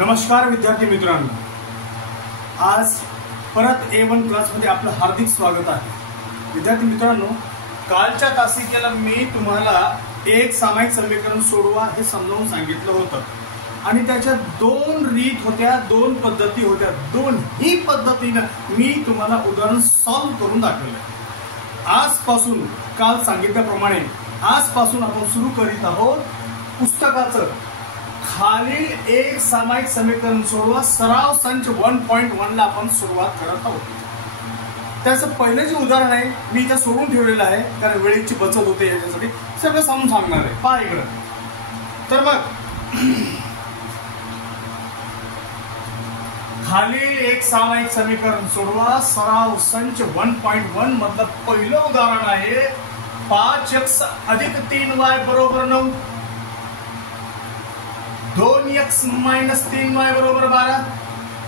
नमस्कार विद्यार्थी मित्रांनो, आज परत A1 क्लासमध्ये आपलं हार्दिक स्वागत आहे। विद्यार्थी मित्रांनो, कालच्या तासिकेला मी तुम्हाला एक सामायिक समीकरण सोडवा हे समजावून सांगितलं होतं आणि त्याच्या दोन रीत होत्या, दोन पद्धती होत्या। दोन्ही पद्धतीने मी तुम्हाला उदाहरण सॉल्व करून दाखवलं। आजपासून काल सांगितल्याप्रमाणे आजपासून आपण सुरू करीत आहोत पुस्तकाचं खालील एक सामायिक समीकरण सोडवा सराव संच 1.1 ला आपण सुरुवात करत आहोत। त्याचं पहिलं जे उदाहरण आहे मी इथे सोडून ठेवलेलं आहे, कारण वेळेची बचत होते याच्यासाठी सगळं समजून सांगणार आहे। पहा इकडे, तर मग खालील एक सामायिक समीकरण सोडवा सराव संच 1.1 मधलं पहिलं उदाहरण आहे 5x अधिक 3y बरोबर 9, 2x मायनस 3y बरोबर 12।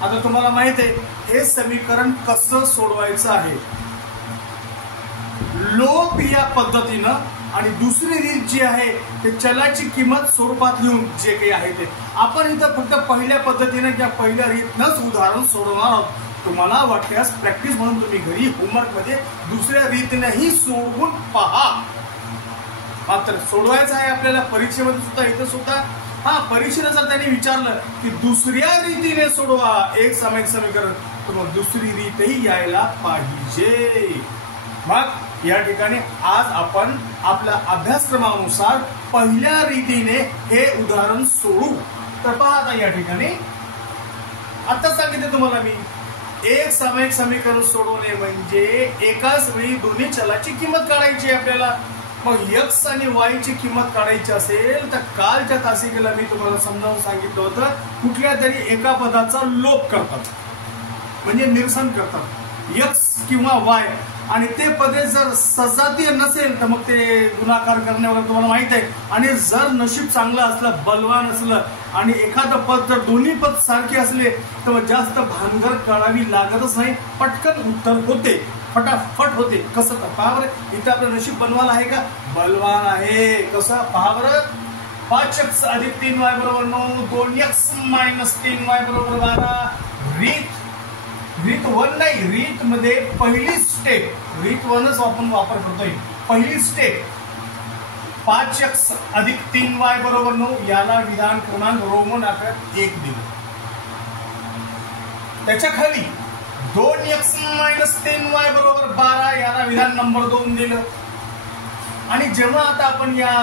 आता तुम्हाला माहित आहे हे समीकरण कसं सोडवायचं आहे। लोप या पद्धतीनं आणि दुसरी रीत जी आहे ते चलाची किंमत स्वरूपात लिहून जे काही आहे ते आपण इथं फक्त पहिल्या पद्धतीने किंवा पहिल्या रीतनंच उदाहरण सोडवणार आहोत। तुम्हाला वाटल्यास प्रॅक्टिस म्हणून तुम्ही घरी होमवर्क मध्ये दुसऱ्या रीतीनेही सोडवून पहा। मात्र सोडवायचं आहे आपल्याला परीक्षेमध्ये सुद्धा, इथं सुद्धा। परीक्षेला जर त्यांनी विचारलं की दुसऱ्या रीतीने सोडवा एक सामायिक समीकरण, तर मग दुसरी रीतही यायला पाहिजे। मग या ठिकाणी आज आपण आपल्या अभ्यासक्रमानुसार पहिल्या रीतीने हे उदाहरण सोडू। तर पहा आता या ठिकाणी आता सांगितलं तुम्हाला मी एक सामायिक समीकरण सोडवणे म्हणजे एकाच वेळी दोन्ही चलाची किंमत काढायची आहे आपल्याला। मग x आणि y ची किंमत काढायची असेल तर कालच्या तासिकेला मी तुम्हाला समजावून सांगितलं होतं कुठल्या तरी एका पदाचा लोप करतात म्हणजे निरसन करतात x किंवा y, आणि ते पदे जर सजातीय नसेल तर मग ते गुणाकार करण्यावर तुम्हाला माहित आहे। आणि जर नशीब चांगलं असलं, बलवान असलं आणि एखादं पद जर दोन्ही पद सारखे असले तर जास्त भानगड काढावी लागतच नाही, पटकन उत्तर होते, फटाफट होते। कसं तर पहा बरं, इथं आपलं नशीब बनवाल आहे का? बलवान आहे। कसं पहा बरं, 5x अधिक 3y बरोबर 9, 2x मायनस 3y बरोबर 12। रीत 1 नाही, रीत मध्ये पहिली स्टेप, रीत 1च आपण वापर करतोय। पहिली स्टेप 5x अधिक 3y बरोबर 9 याला विधान क्रमांक रोमन आकारात 1 दिलं। त्याच्या खाली 2x मायनस 3y बरोबर 12 याला विधान नंबर 2 दिलं। आणि जेव्हा आता आपण या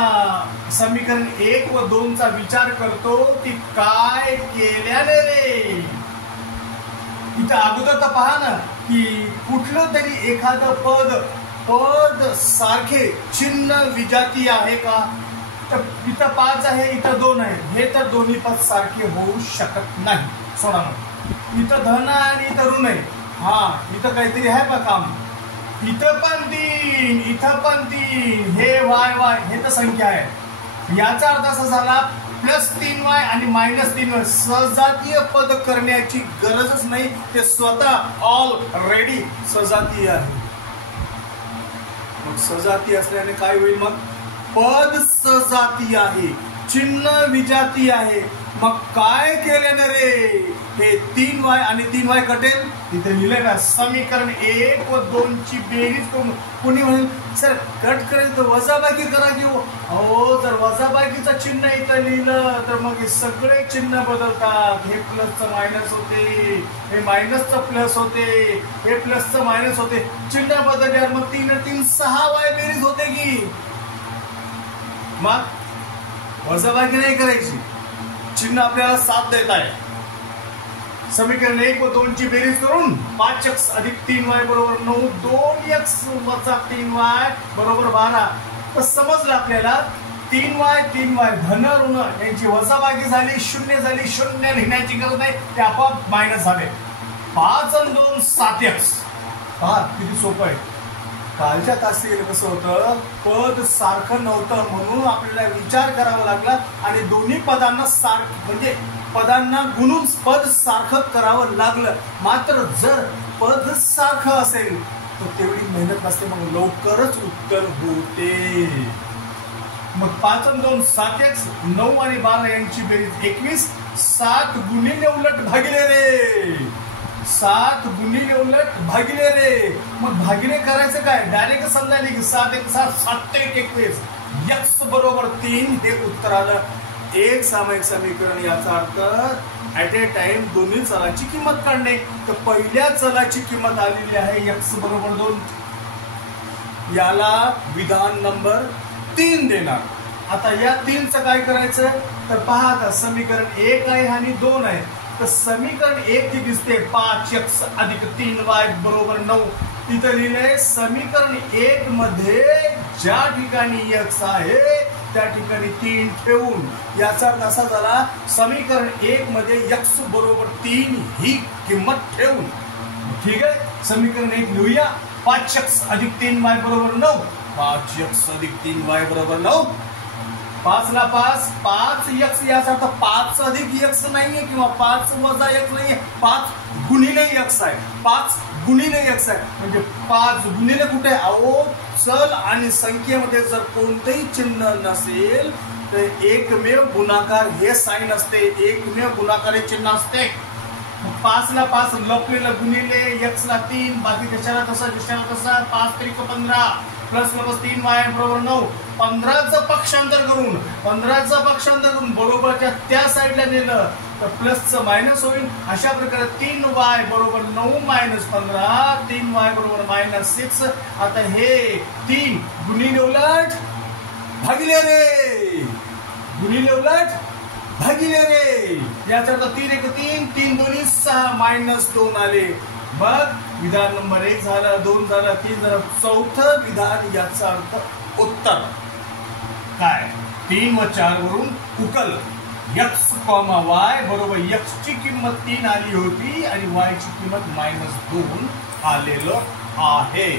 समीकरण 1 व 2 चा विचार करतो की काय केल्याने रे, इथं अगोदर तर पहा ना की कुठलं तरी एखादं पद सारखे चिन्ह विजाती आहे का? तर इथं 5 आहे, इथं 2 आहे, हे तर दोन्ही पद सारखे होऊ शकत नाही। सोडा मग, इथं धन आणि इथं ऋण आहे, इथं काहीतरी आहे बा काम। इथं पण 3, इथं पण 3, हे y हे तर संख्या आहे। याचा अर्थ असा झाला प्लस 3y आणि मायनस 3y सजातीय पद करण्याची गरजच नाही, ते स्वतः ऑलरेडी सजातीय आहे। मग सजातीय असल्याने काय होईल? मग पद सजातीय आहे, चिन्ह विजातीय आहे। मग काय केल्याने रे हे 3y आणि 3y कटेल? तिथे लिहिलं का समीकरण 1 व 2 ची बेरीज करून कोणी म्हणेल सर कट करेल तर वजाबाकी करा की हो, जर वजाबाकीचं चिन्ह इथं लिहिलं तर मग हे सगळे चिन्ह बदलतात। हे प्लसचं मायनस होते, हे मायनसचं प्लस होते, हे प्लसचं मायनस होते, चिन्ह बदलल्यावर मग 3 आणि 3 6y बेरीज होते की। मग वजाबाकी नाही करायची, चिन्ह आपल्याला साथ देत आहे। समीकरण 1 व 2 ची बेरीज करून 5x अधिक 3y बरोबर 9, 2x वजा 3y बरोबर 12। तर समजलं आपल्याला 3y धन ऋण यांची वजाबाकी झाली, शून्य झाली, शून्य लिहिण्याची गरज नाही, ते आपोआप मायनस झाले। 5 आणि 2 7x। पहा किती सोपं आहे। कालच्या तासिकेला कसं होतं, पद सारखं नव्हतं म्हणून आपल्याला विचार करावा लागला आणि दोन्ही पदांना म्हणजे पदांना गुणून पद सारखं करावं लागलं। मात्र जर पद सारखं असेल तर तेवढी मेहनत नसते, मग लवकरच उत्तर होते। मग 5 आणि 2 7x, 9 आणि 12 यांची बेरीज 21. 7 गुणिले उलट भागिले रे, 7 गुणिले उलट भागिले रे. मग भागिले करायचं काय, डायरेक्ट समजायला की 7 1 7 7 1 21 x बरोबर 3 हे उत्तर आलं. एक सामायिक समीकरण, याचा अर्थ ऍट ए टाइम दोन्ही चलाची किंमत काढणे. तर पहिल्या चलाची किंमत आलेली आहे x बरोबर 2, याला विधान नंबर 3 देणार. आता या 3चं काय करायचं, तर पहा आता समीकरण 1 आहे आणि 2 आहे. तर समीकरण 1 ची दिसते 5x अधिक 3y बरोबर 9. तिथं लिहिलंय समीकरण 1 मध्ये ज्या ठिकाणी x आहे त्या ठिकाणी 3 ठेवून, याचा अर्थ असा झाला समीकरण 1 मध्ये x बरोबर 3 ही किंमत ठेवून. ठीक आहे, समीकरण 1 लिहूया. 5x अधिक 3y बरोबर 9. 5x अधिक 3y बरोबर 9. 5 ला 5, 5x, याचा अर्थ 5 अधिक x नाहीये किंवा 5 वजा x नाहीये, 5 गुणिले x आहे. 5 गुणिले x आहे म्हणजे 5 गुणिले कुठे, अहो चल आणि संख्येमध्ये जर कोणतेही चिन्ह नसेल तर एकमेव गुणाकार हे साइन असते, एकमेव गुणाकार हे चिन्ह असते. 5 ला 5 लपलेलं गुणिले, x ला 3, बाकी कशाला तसा कशाला तसा. 5 त्रिक 15 प्लस 3y बरोबर 9. 15चं पक्षांतर करून, 15चं पक्षांतर करून बरोबरच्या त्या साईडला नेलं तर प्लसचं मायनस होईल. अशा प्रकारे 3y बरोबर 9 मायनस 15, 3y बरोबर मायनस 6. आता हे 3 गुणिले उलट भागिले रे, गुणिले उलट भागिले रे. याचा अर्थ 3 1 3, 3 2 6 मायनस 2 आले. मग विधान नंबर 1 झालं, 2 झालं, 3 झालं. चौथं विधान, याचा अर्थ उत्तर काय, 3 व 4 वरून उकल x, y बरोबर x ची किंमत 3 आली होती आणि y ची किंमत -2 आलेलं आहे.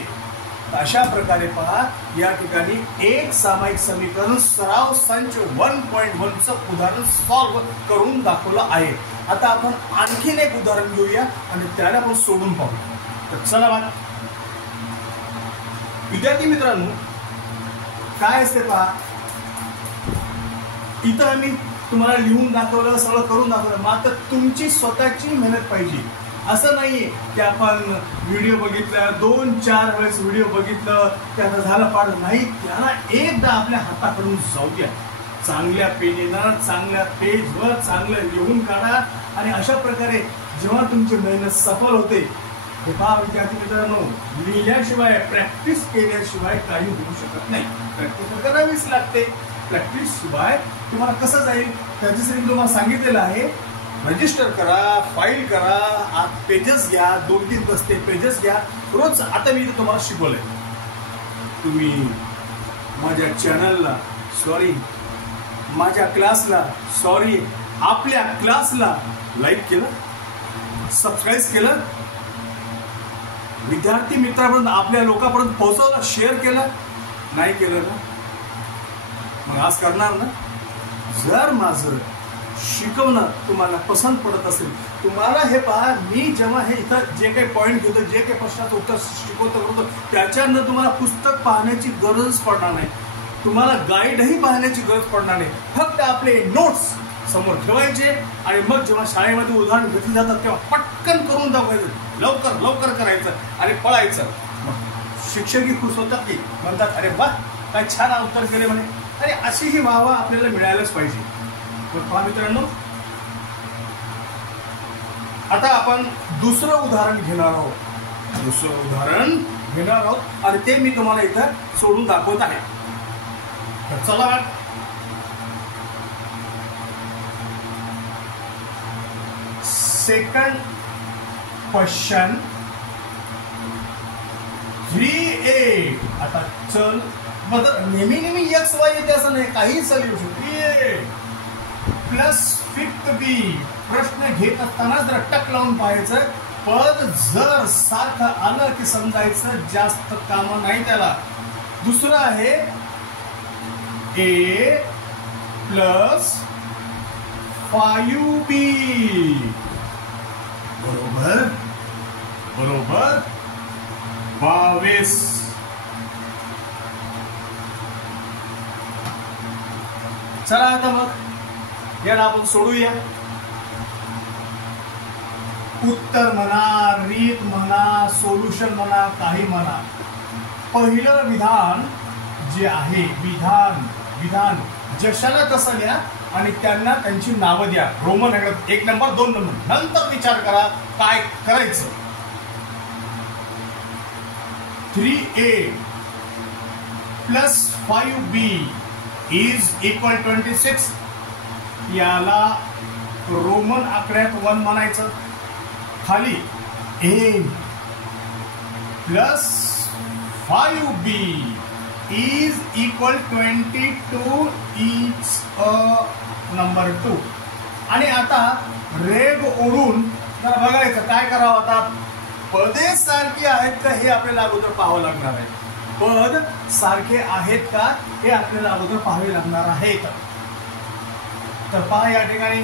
अशा प्रकारे पहा, या ठिकाणी एक सामायिक समीकरण सराव संच 1.1चं उदाहरण सॉल्व्ह करून दाखवलं आहे. आता आपण आणखीन एक उदाहरण घेऊया आणि त्याला आपण सोडून पाहूया. तर चला बघा विद्यार्थी मित्रांनो, काय असते पहा, इथं आम्ही तुम्हाला लिहून दाखवलं, सगळं करून दाखवलं, मात्र तुमची स्वतःची मेहनत पाहिजे. असं नाहीये की आपण व्हिडिओ बघितलं, 2-4 वेळेस व्हिडिओ बघितलं त्याला झालं पाठ नाही. त्याला एकदा आपल्या हाताकडून जाऊ द्या, चांगल्या पेनेनं चांगल्या पेजवर चांगलं लिहून काढा. आणि अशा प्रकारे जेव्हा तुमची मेहनत सफल होते, हे पहा विद्यार्थी मित्रांनो, लिहिल्याशिवाय प्रॅक्टिस केल्याशिवाय काही होऊ शकत नाही. प्रॅक्टिस करावीच लागते. प्रॅक्टिस शिवाय तुम्हाला कसं जाईल, त्याच्यासाठी तुम्हाला सांगितलेलं आहे. रजिस्टर करा, फाईल करा, पेजेस घ्या, 2-3 बसते पेजेस घ्या रोज. आता मी तुम्हाला शिकवलंय, तुम्ही माझ्या चॅनलला सॉरी, माझ्या क्लासला सॉरी, आपल्या क्लासला लाईक केलं, सबस्क्राईब केलं, विद्यार्थी मित्रांपर्यंत आपल्या लोकांपर्यंत पोहोचवलं, शेअर केलं नाही केलं ना, मग आज करणार ना. जर माझं शिकवणं तुम्हाला पसंत पडत असेल, तुम्हाला हे पहा, मी जेव्हा हे इथं जे काही पॉईंट घेतो, जे काही प्रश्नाचं उत्तर शिकवतो, त्याच्यानंतर तुम्हाला पुस्तक पाहण्याची गरज पडणार नाही, तुम्हाला गाईडही पाहण्याची गरज पडणार नाही. फक्त आपले नोट्स समोर ठेवायचे आणि मग जेव्हा शाळेमध्ये उदाहरण घेतली जातात तेव्हा पटकन करून दाखवायचं, लवकर लवकर करायचं आणि पळायचं. मग शिक्षकही खुश होतात, की म्हणतात अरे वा काय छान उत्तर केले म्हणे. आणि अशीही वाहवा आपल्याला मिळायलाच पाहिजे. पहा मित्रांनो, आता आपण दुसरं उदाहरण घेणार आहोत, आणि ते मी तुम्हाला इथं सोडून दाखवत आहे. तर चला, सेकंड क्वेश्चन 3a. आता चल बदल, नेहमी x y येते असं नाही, काही solution 3a plus 5th b. प्रश्न घेत असताना जर टक लावून पाहायचं, पद जर सारखं आलं की समजायचं, जास्त काम नाही त्याला. दुसरं आहे a प्लस 5b बरोबर 22. चला आता मग याला आपण सोडूया. उत्तर म्हणा, रीत म्हणा, सोल्युशन म्हणा, काही म्हणा. पहिलं विधान जे आहे, विधान जशाला तसं लिहा आणि त्यांना त्यांची नावं द्या. रोमन 1 नंबर 2 नंबर, नंतर विचार करा काय करायचं. 3a + 5b = 26. याला रोमन आकड्यात 1 म्हणायचं. खाली a + 5b = 22 is a number 2. आणि आता रेग ओढून बघायचं काय करावं. आता पदे सारखी आहेत का हे आपल्याला अगोदर पाहावं लागणार आहे. पद सारखे आहेत का हे आपल्याला अगोदर पाहावे लागणार आहेत. तर पहा या ठिकाणी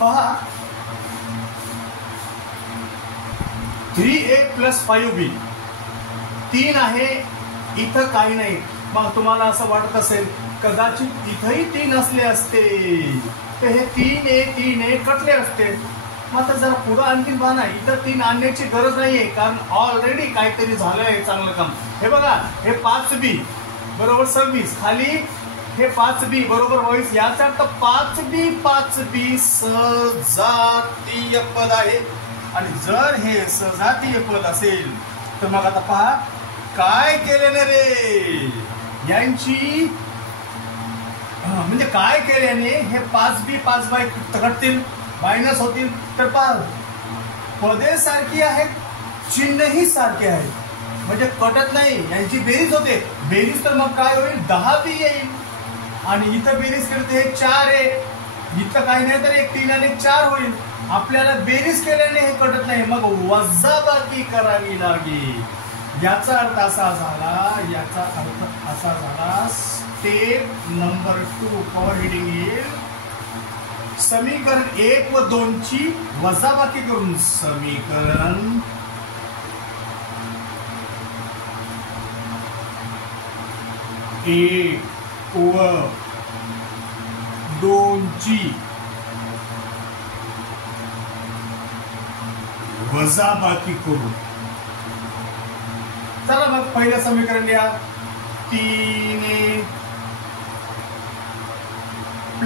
पहा 3a + 5b 3 आहे, इथं काही नाही. मग तुम्हाला असं वाटत असेल कदाचित इथंही 3 असले असते तर हे 3a कटले असते. मग आता जरा पुढं आणखी पहा ना, इथं 3 आणण्याची गरज नाहीये कारण ऑलरेडी काहीतरी झालंय चांगलं काम. हे बघा, हे 5b बरोबर 26, खाली हे 5b बरोबर 22. याचा अर्थ 5b सजातीय पद आहे. आणि जर हे सजातीय पद असेल तर मग आता पहा काय केल्याने रे यांची म्हणजे काय केल्याने हे 5b 5y कटतील, मायनस होतील. तर पहा पदे सारखी आहेत, चिन्हही सारखे आहेत, म्हणजे कटत नाही, यांची बेरीज होते. बेरीज तर मग काय होईल, 10b येईल. आणि इथं बेरीज करते हे 4 आहे, इथं काही नाही तर 1 3 आणि 4 होईल. आपल्याला बेरीज केल्याने हे कटत नाही, मग वजाबाकी करावी लागेल. याचा अर्थ असा झाला स्टेप नंबर 2 पॉवर हेडिंग येईल. समीकरण 1 व 2 ची वजाबाकी करून समीकरण 1 व 2 ची वजाबाकी करू. चला मग पहिलं समीकरण लिहा. 3a +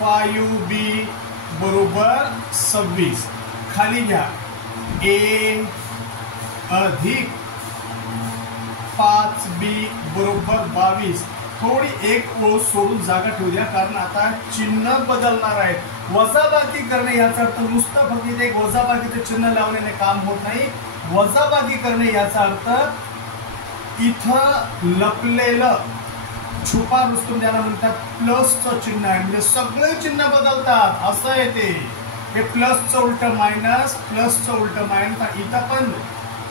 5b बरोबर 26. खाली घ्या a अधिक 5b बरोबर 22. थोडी एक ओळ सोडून जागा ठेवू द्या कारण आता चिन्ह बदलणार आहे. वजाबाकी करणे याचा अर्थ नुसतं फक्त एक वजाबाकीचं चिन्ह लावण्याने काम होत नाही. वजाबाकी करणे याचा अर्थ इथं लपलेलं छुपा रुस्तुम ज्याला म्हणतात प्लसचं चिन्ह आहे, म्हणजे सगळे चिन्ह बदलतात असं आहे ते. हे प्लसचं उलट मायनस, प्लसचं उलट मायनस. इथं पण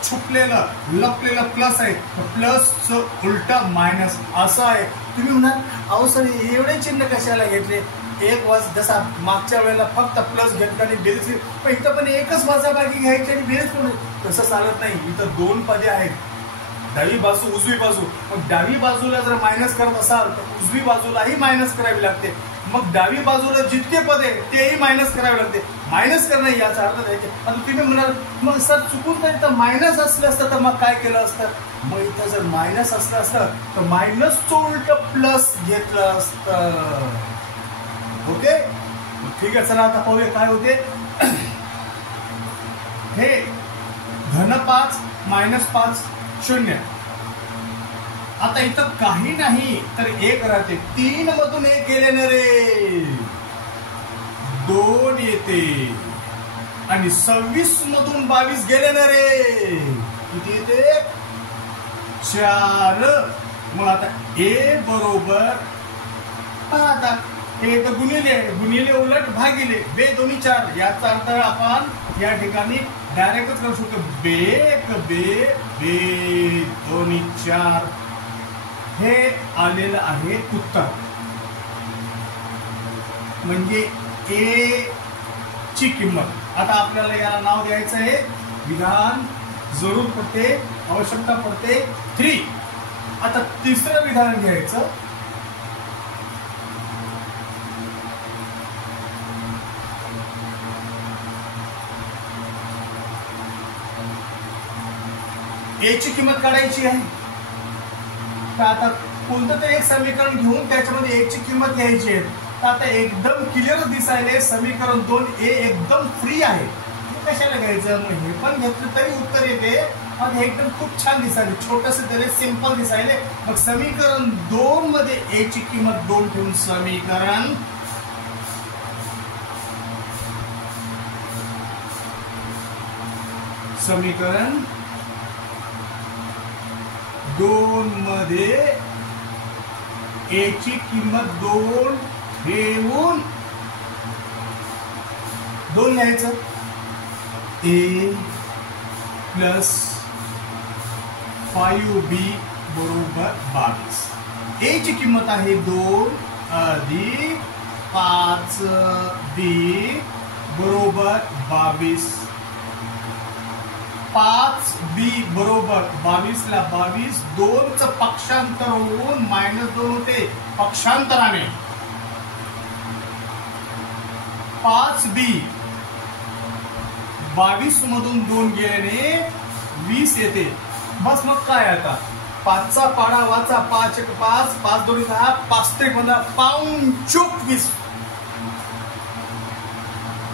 छुपलेलं लपलेलं प्लस आहे, प्लसचं उलट मायनस असं आहे. तुम्ही म्हणाल अहो सर एवढे चिन्ह कशाला घेतले, एक जसा मागच्या वेळेला फक्त प्लस घेतला आणि बेरीज, पण इथं पण एकच वजाबाकी घ्यायची आणि बेरीज पण. तसं चालत नाही. इथं 2 पदे आहेत, डावी बाजू उजवी बाजू. मग डावी बाजूला जर मायनस करत असाल तर उजवी बाजूलाही मायनस करावी लागते. मग डावी बाजूला जितके पदे तेही मायनस करावे लागते. मायनस करणं याचा अर्थ द्यायचे. आता तुम्ही म्हणाल मग सर चुकून नाही तर मायनस असलं असतं तर मग काय केलं असतं. मग इथं जर मायनस असलं असतं तर मायनसचं उलट प्लस घेतलं असतं. ओके ठीक आहे. चला आता पाहूया काय होते. हे -5 -5 0. आता इथं काही नाही तर 1 राहते. 3 मधून 1 गेले ना रे 2 येते आणि 26 मधून 22 गेले ना रे किती येते 4. मग आता a बरोबर आता हे तर गुणिले आहे, गुणिले उलट भागिले, बे दोन्ही 4, याचा अर्थ आपण या ठिकाणी डायरेक्टच करू शकतो, बे एक बे बे दोन्ही 4. हे आलेलं आहे उत्तर. म्हणजे ए ची किंमत. आता आपल्याला याला नाव द्यायचं आहे विधान जरूर पडते, आवश्यकता पडते 3. आता तिसरं विधान घ्यायचं. ए ची किंमत काढायची आहे. तर आता कोणतं तरी एक समीकरण घेऊन त्याच्यामध्ये ए ची किंमत घ्यायची आहे. तर आता एकदम क्लिअर दिसायले समीकरण 2 ए एकदम फ्री आहे. कशाला घ्यायचं, मग हे पण घेतलं तरी उत्तर येते. मग हे एकदम खूप छान दिसायले, छोटस तरी सिंपल दिसायले. मग समीकरण 2 मध्ये ए ची किंमत 2 ठेवून समीकरण समीकरण 2 मध्ये ए ची किंमत 2 ठेवून 2 लिहायचं. ए प्लस 5b बरोबर 22. ए ची किंमत आहे 2 अधिक 5b बरोबर 22. 5b बरोबर 22 ला 22 2चं पक्षांतर होऊन -2 होते पक्षांतराने. 5b 22 मधून 2 गेल्याने 20 येते. बस मग काय आता 5चा पाडा वाचा, 5 1 5, 5 2 6, 5 3 15, 5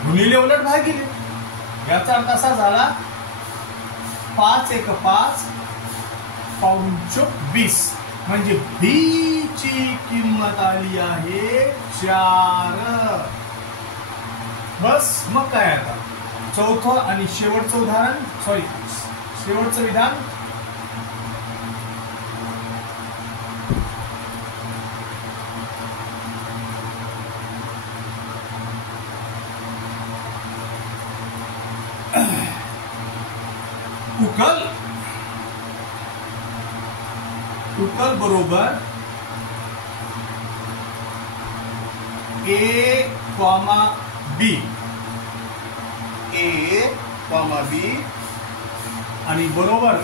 गुणिले उलट भागिले. याचा अर्थ असा झाला 5 1 5, 5 20. म्हणजे बी ची किंमत आली आहे 4. बस मग काय आता चौथं आणि शेवटचं उदाहरण, शेवटचं विधान. उकल बरोबर ए कॉमा बी, ए कॉमा बी आणि बरोबर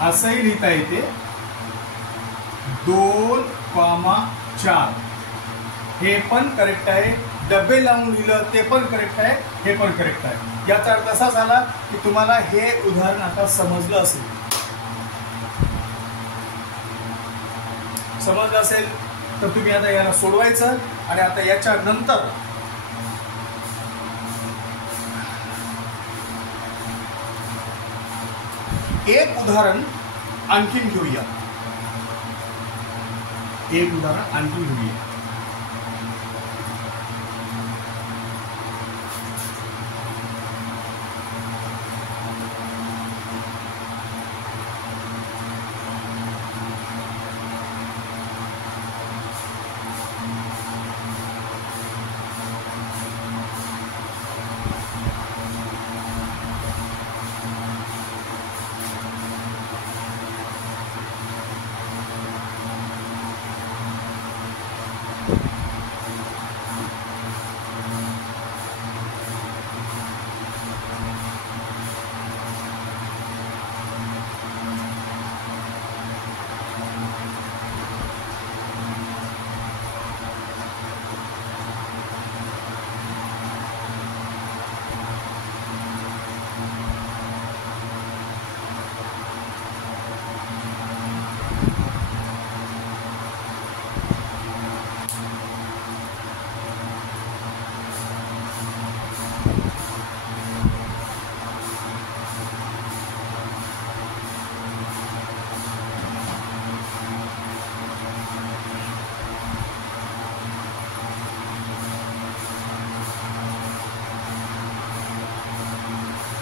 असंही लिहिता येते 2 कॉमा 4. हे पण करेक्ट आहे. डबे लावून लिहिलं ते पण करेक्ट आहे, हे पण करेक्ट आहे. याचा अर्थ असा झाला की तुम्हाला हे उदाहरण आता समजलं असेल. समजलं असेल तर तुम्ही आता याला सोडवायचं. आणि आता याच्या नंतर एक उदाहरण आणखीन घेऊया.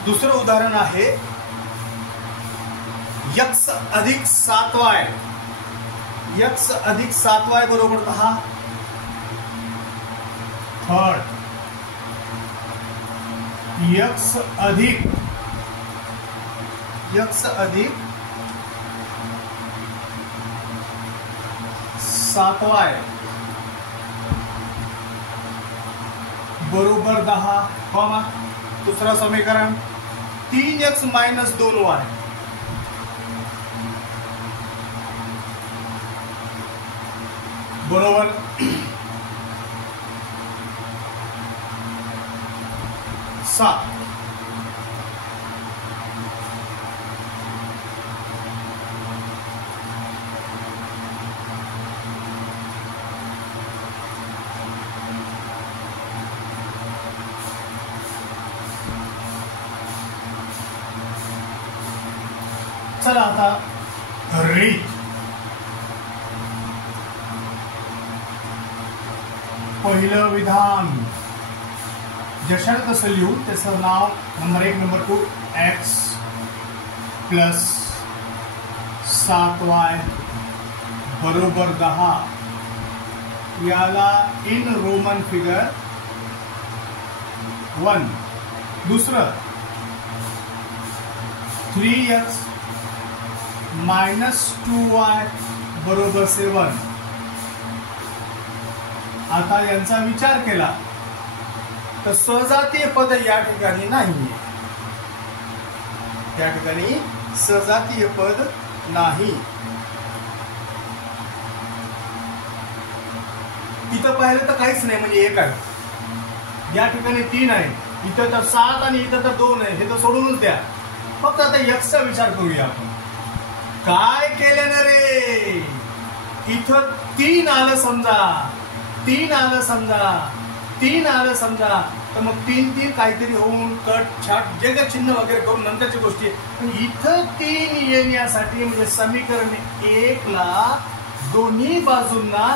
दुसरं उदाहरण आहे x अधिक 7y, x अधिक 7y बरोबर 10. थर्ड, x अधिक 7y बरोबर 10, कॉमा दुसरा समीकरण 3x मायनस 2y बरोबर 7. चला आता रीत. पहिलं विधान जशाला कसं लिहू त्याचं नाव number 1, number 2 x plus 7y बरोबर 10. याला इन रोमन फिगर 1. दुसरं 3x मायनस 2y बरोबर 7. आता यांचा विचार केला तर सजातीय पद या ठिकाणी नाही, त्या ठिकाणी सजातीय पद नाही. इथं पाहिलं तर काहीच नाही, म्हणजे 1 आहे. या ठिकाणी 3 आहे, इथं तर 7 आणि इथं तर 2 आहे. हे तर सोडूनच द्या. फक्त आता x चा विचार करूया आपण. काय केल्यानं रे? इथं 3 आलं समजा, 3 आलं समजा, तर मग 3 काहीतरी होऊन कट छाट जे काही चिन्ह वगैरे करून नंतरची गोष्टी. पण इथं 3 येण्यासाठी म्हणजे समीकरण 1 ला दोन्ही बाजूंना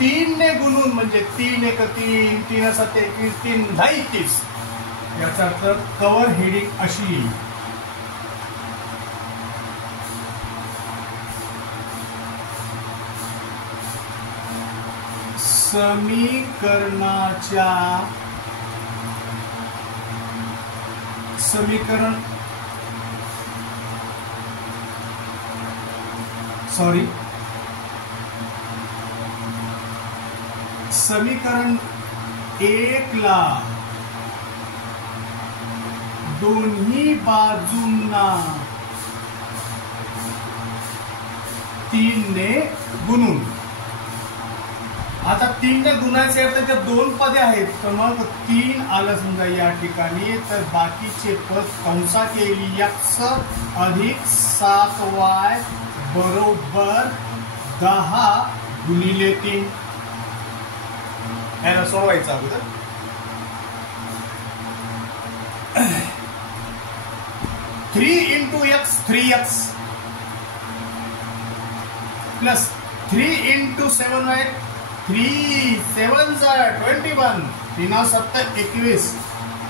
3 ने गुणून म्हणजे 3 1 3, 3 7 21, 3 10 21 याचा अर्थ कव्हर हेडिंग अशी येईल. समीकरण 1 ला दोन्ही बाजूंना 3 ने गुणून. आता 3 ने गुणायचे तर ते 2 पदे आहेत, तर मग 3 आलं समजा या ठिकाणी, तर बाकीचे पद कंसात येईल x अधिक 7y बरोबर 10 गुणिले 3. याला सोडवायचं अगोदर. Three into x 3x plus 3 into 7y 3 7 21, 3 7 21,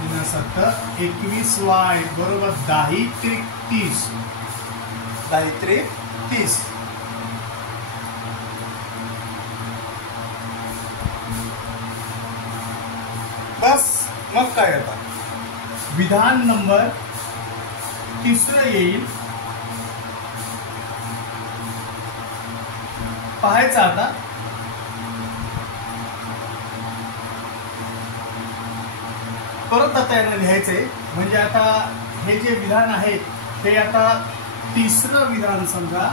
3 7 21y बरोबर 10 त्रिक 30, 10 त्रिक 30. बस मग काय आता विधान नंबर 3 येईल. पाहायचं आता परत आता यांना लिहायचंय. म्हणजे आता हे जे विधान आहे ते आता 3रं विधान समजा.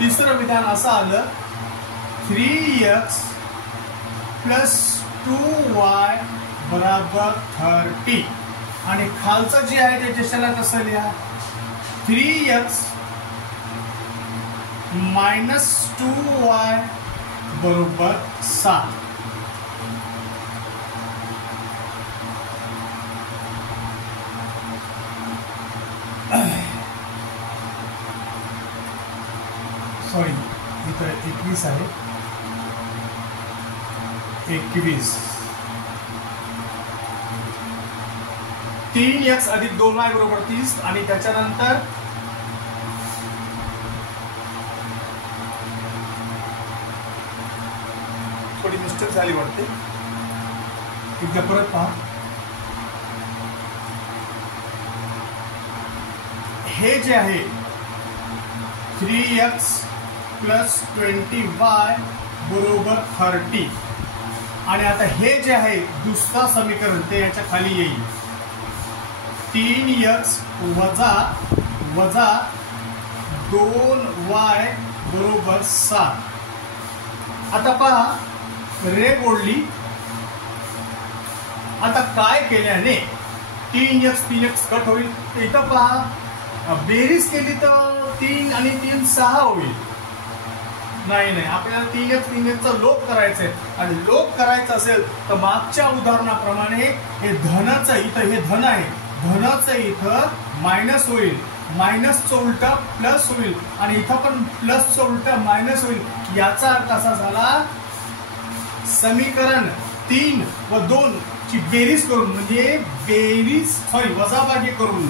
3रं विधान असं आलं 3x प्लस 2y बराबर 30. आणि खालचं जे आहे ते जशाला कसं लिहा 3x मायनस 2y बरोबर 7. सॉरी इथं 21 आहे. 21 3x अधिक 2y बरोबर 30 आणि त्याच्यानंतर थोडी मिस्टेक झाली वाटते, एकदा परत पहा. हे जे आहे 3x प्लस 20y बरोबर 30 आणि आता हे जे आहे दुसरा समीकरण ते याच्या खाली येईल. 3x वजा 2y बरोबर 7. आता पहा रेघ ओढली. आता काय केल्याने 3x कट होईल. इथं पहा बेरीज केली तर 3 आणि 3 6 होईल. नाही आपल्याला 3x चा लोप करायचा आहे आणि लोप करायचा असेल तर मागच्या उदाहरणाप्रमाणे हे धनाचं इथं हे धन आहे, धनाचं इथं मायनस होईल, मायनसचं उलटा प्लस होईल आणि इथं पण प्लसचं उलटा मायनस होईल. याचा अर्थ असा झाला समीकरण 3 व 2 ची बेरीज करून म्हणजे वजाबाकी करून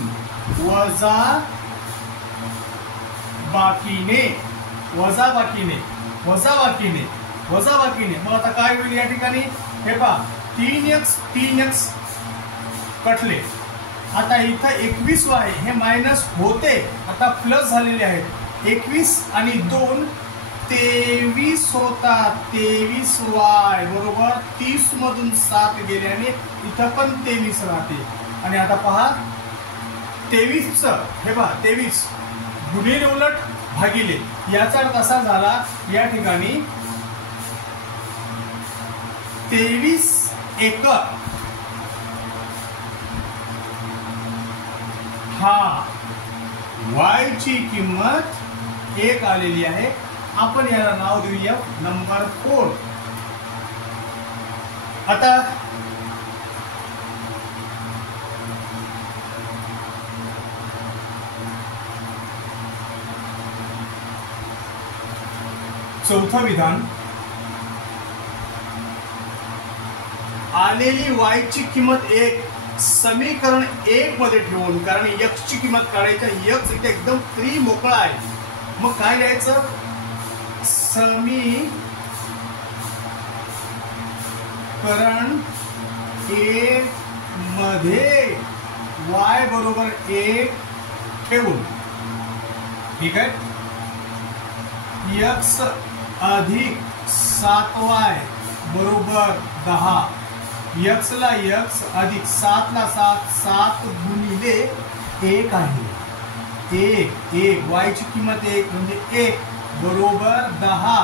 वजाबाकीने मग आता काय होईल या ठिकाणी. हे पहा 3x कटले. आता इथं 21y हे मायनस होते आता प्लस झालेले आहेत. 21 आणि 2 23 होतात. 23y बरोबर 30 मधून 7 गेल्याने इथं पण 23 राहते. आणि आता पहा 23 हे पहा 23 गुणिले उलट भागिले. याचा अर्थ असा झाला या ठिकाणी 23 एक हा y ची किंमत 1 आलेली आहे. आपण याला नाव देऊया नंबर 4. आता चौथं विधान. आलेली y ची किंमत 1 समीकरण 1 मध्ये ठेवून, कारण x ची किंमत काढायची, x इथे एकदम फ्री मोकळा आहे. मग काय लिहायचं समीकरण 1 मध्ये y बरोबर 1 ठेवून. ठीक आहे. x अधिक 7y बरोबर 10. x ला x अधिक 7 ला 7 गुणिले 1 आहे. 1 y ची किंमत 1 म्हणजे 1 बरोबर 10.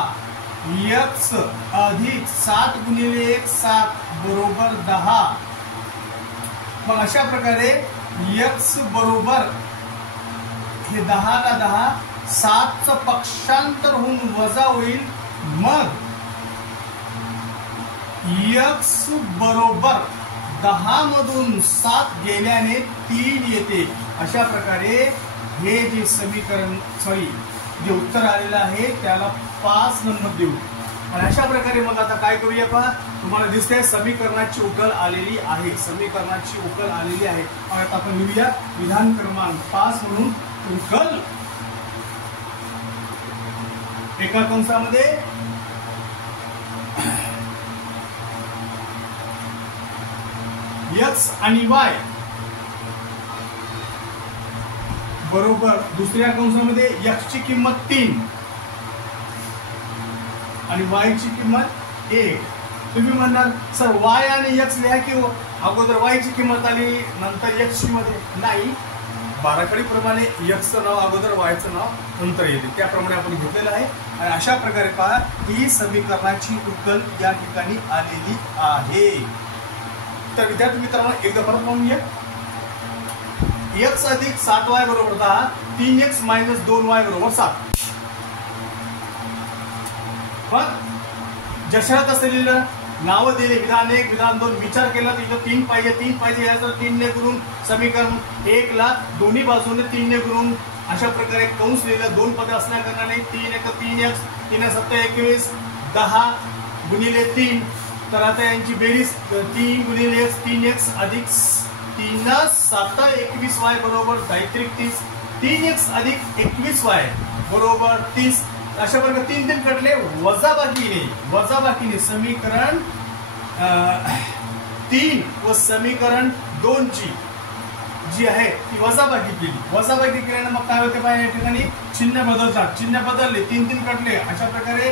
x अधिक 7 गुणिले 1 7 बरोबर 10. मग अशा प्रकारे x बरोबर हे 10 ला 10 7चं पक्षांतर होऊन वजा होईल. मग x बरोबर 10 मधून 7 गेल्याने 3 येते. अशा प्रकारे हे जे समीकरण जे उत्तर आलेलं आहे त्याला 5 नंबर देऊ. आणि अशा प्रकारे मग आता काय करूया पहा. तुम्हाला दिसतंय समीकरणाची उकल आलेली आहे. समीकरणाची उकल आलेली आहे. आता आपण लिहूया विधान क्रमांक 5 म्हणून उकल एका कंसामध्ये x आणि y बरोबर दुसऱ्या कंसामध्ये x ची किंमत 3 आणि y ची किंमत 1. तुम्ही म्हणणार सर y आणि x लिहा की अगोदर y ची किंमत आली नंतर x ची मध्ये. नाही, बाराखडीप्रमाणे x चं नाव अगोदर y चं नाव नंतर येते, त्याप्रमाणे आपण घेतलेलं आहे. आणि अशा प्रकारे पहा ही समीकरणाची उकल या ठिकाणी आलेली आहे. तर विद्यार्थी मित्रांनो एकदा परत पाहून घ्या. x अधिक 7y बरोबर 10, 3x मायनस 2y बरोबर 7. पण जशात असलेलं नाव दिले विधान 1 विधान 2 विचार केला तर इथं 3 पाहिजे याचं 3 ने गुणून समीकरण 1 ला दोन्ही बाजूने 3 ने गुणून अशा प्रकारे कंस लिहिलं. 2 पद असल्या कारणाने 3 1 3x 3 7 21 10 गुणिले 3. तर आता यांची बेरीज 3 गुणिले x 3x अधिक 3 7 21y बरोबर 30. 3x अधिक 21y बरोबर 30. अशा प्रकारे 3 3 कटले, वजाबाकीने समीकरण 3 व समीकरण 2 जी आहे ती वजाबाकी केल्याने मग काय होते पाहिजे, या ठिकाणी चिन्ह बदलतात, चिन्ह बदलले, 3 3 कटले. अशा प्रकारे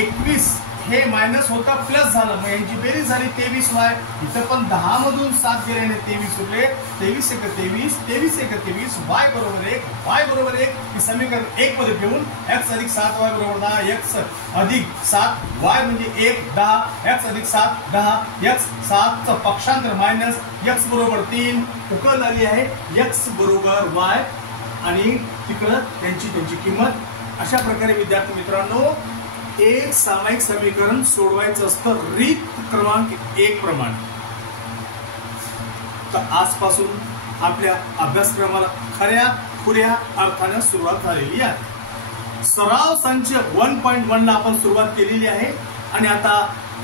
21 हे मायनस होता प्लस झालं, मग यांची बेरीज झाली 23y. इथं पण 10 मधून 7 गेल्याने 23 उरले, 23 1 23, 23 1 23, y बरोबर 1, y बरोबर 1 हे समीकरण 1 मध्ये ठेवून x अधिक 7y बरोबर 10, x अधिक 7 y म्हणजे 1 10, x अधिक 7 10, x 7 चा पक्षांतर मायनस x बरोबर 3, उकल आली आहे x बरोबर y आणि तिकडं त्यांची किंमत. अशा प्रकारे विद्यार्थी मित्रांनो एक सामायिक समीकरण सोडवायचं असतं रीत क्रमांक 1 प्रमाणे. तर आजपासून आपल्या अभ्यासक्रमाला खऱ्या खुऱ्या अर्थाने सुरुवात झालेली आहे. सराव संच 1.1 ला आपण सुरुवात केलेली आहे आणि आता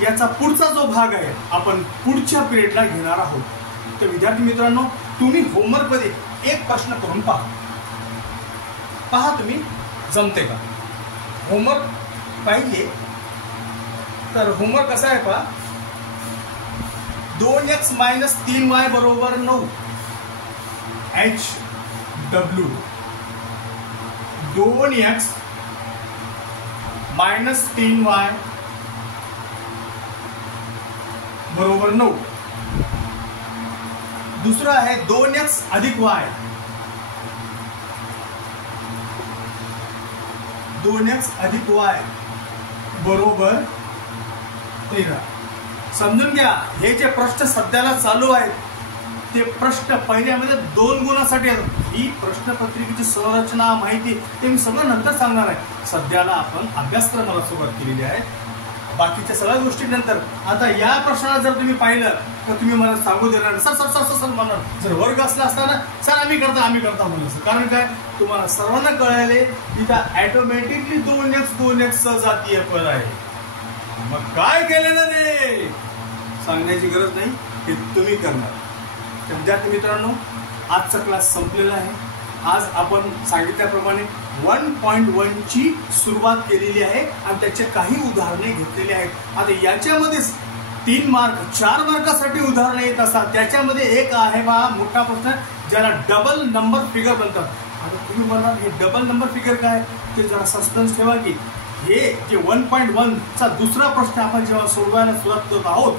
याचा पुढचा जो भाग आहे आपण पुढच्या पिरियडला घेणार आहोत. तर विद्यार्थी मित्रांनो तुम्ही होमवर्क मध्ये एक प्रश्न करून पहा तुम्ही जमते का. होमवर्क पाहिजे तर होमवर्क कसा आहे पहा. 2x मायनस 3y बरोबर 9 HW 2x मायनस 3y बरोबर 9. दुसरा आहे 2x अधिक y 2x अधिक y बरोबर 13. समजून घ्या हे जे प्रश्न सध्याला चालू आहेत ते प्रश्न पहिल्यामध्ये 2 गुणासाठी आहेत. ही प्रश्नपत्रिकेची संरचना माहिती ते मी सगळं नंतर सांगणार आहे. सध्याला आपण अभ्यासक्रमाला सुरुवात केलेली आहे, बाकीच्या सगळ्या गोष्टी नंतर. आता या प्रश्नाला जर तुम्ही पाहिलं तर तुम्ही मला सांगू देणार सर सर सर सर म्हणणार. जर वर्ग असला असताना सर आम्ही करता म्हणायचं. कारण काय तुम्हाला सर्वांना कळाले इथं ऑटोमॅटिकली 2x सजातीय पद आहे. मग काय केलेलं रे सांगण्याची गरज नाही, हे तुम्ही करणार. तर विद्यार्थी मित्रांनो आजचा क्लास संपलेला आहे. आज आपण सांगितल्याप्रमाणे 1.1 ची सुरुवात केलेली आहे आणि त्याचे काही उदाहरणे घेतलेली आहेत. आता याच्यामध्येच 3 मार्क 4 मार्कासाठी उदाहरणं येत असतात. त्याच्यामध्ये एक आहे बा मोठा प्रश्न ज्याला डबल नंबर फिगर म्हणतात. आता तुम्ही म्हणणार हे डबल नंबर फिगर काय, ते जरा सस्पेन्स ठेवा की हे जे 1.1 चा दुसरा प्रश्न आपण जेव्हा सोडवायला सुरुवात करत आहोत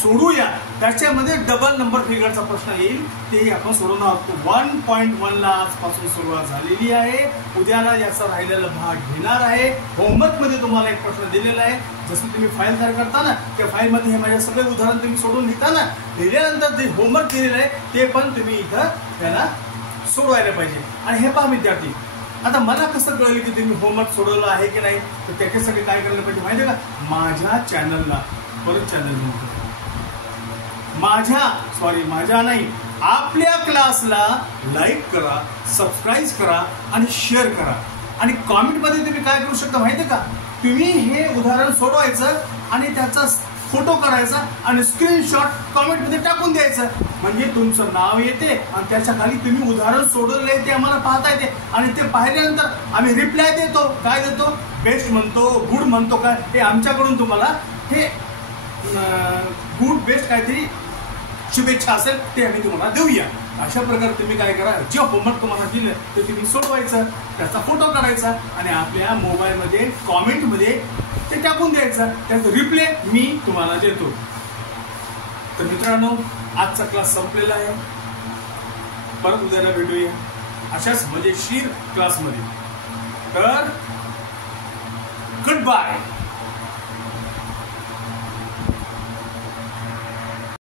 सोडूया त्याच्यामध्ये डबल नंबर फिगरचा प्रश्न येईल, तेही आपण सोडवणार आहोत. 1.1 ला आजपासून सुरुवात झालेली आहे. उद्याला याचा राहिलेला भाग घेणार आहे. होमवर्क मध्ये तुम्हाला एक प्रश्न दिलेला आहे. जसं तुम्ही फाईल तयार करता ना त्या फाईल मध्ये हे माझे सगळे उदाहरण तुम्ही सोडून लिहिता ना, लिहिल्यानंतर जे होमवर्क दिलेलं आहे ते पण तुम्ही इथं त्याला सोडवायला पाहिजे. आणि हे पहा विद्यार्थी आता मला कसं कळलं की तुम्ही होमवर्क सोडवलं आहे की नाही, तर त्याच्यासाठी काय करायला पाहिजे माहिती आहे का. माझ्या चॅनलला परत चॅनल माझ्या नाही आपल्या क्लासला लाईक करा, सबस्क्राईब करा आणि शेअर करा. आणि कॉमेंट मध्ये तुम्ही काय करू शकता माहिती आहे का, तुम्ही हे उदाहरण सोडवायचं आणि त्याचा फोटो काढायचा आणि स्क्रीनशॉट कॉमेंट मध्ये टाकून द्यायचं. म्हणजे तुमचं नाव येते आणि त्याच्या खाली तुम्ही उदाहरण सोडवले ते आम्हाला पाहता येते. आणि ते पाहिल्यानंतर आम्ही रिप्लाय देतो. काय देतो, बेस्ट म्हणतो, गुड म्हणतो. काय ते आमच्याकडून तुम्हाला हे गुड बेस्ट काहीतरी शुभेच्छा असेल ते आम्ही तुम्हाला देऊया. अशा प्रकारे तुम्ही काय करा, जे होमवर्क तुम्हाला दिलं ते तुम्ही सोडवायचं, त्याचा फोटो काढायचा आणि आपल्या मोबाईलमध्ये कॉमेंटमध्ये ते टाकून द्यायचं. त्याचा रिप्लाय मी तुम्हाला देतो. तर मित्रांनो आजचा क्लास संपलेला आहे. परत उद्याला भेटूया अशाच मजेशीर क्लासमध्ये. तर गुड बाय.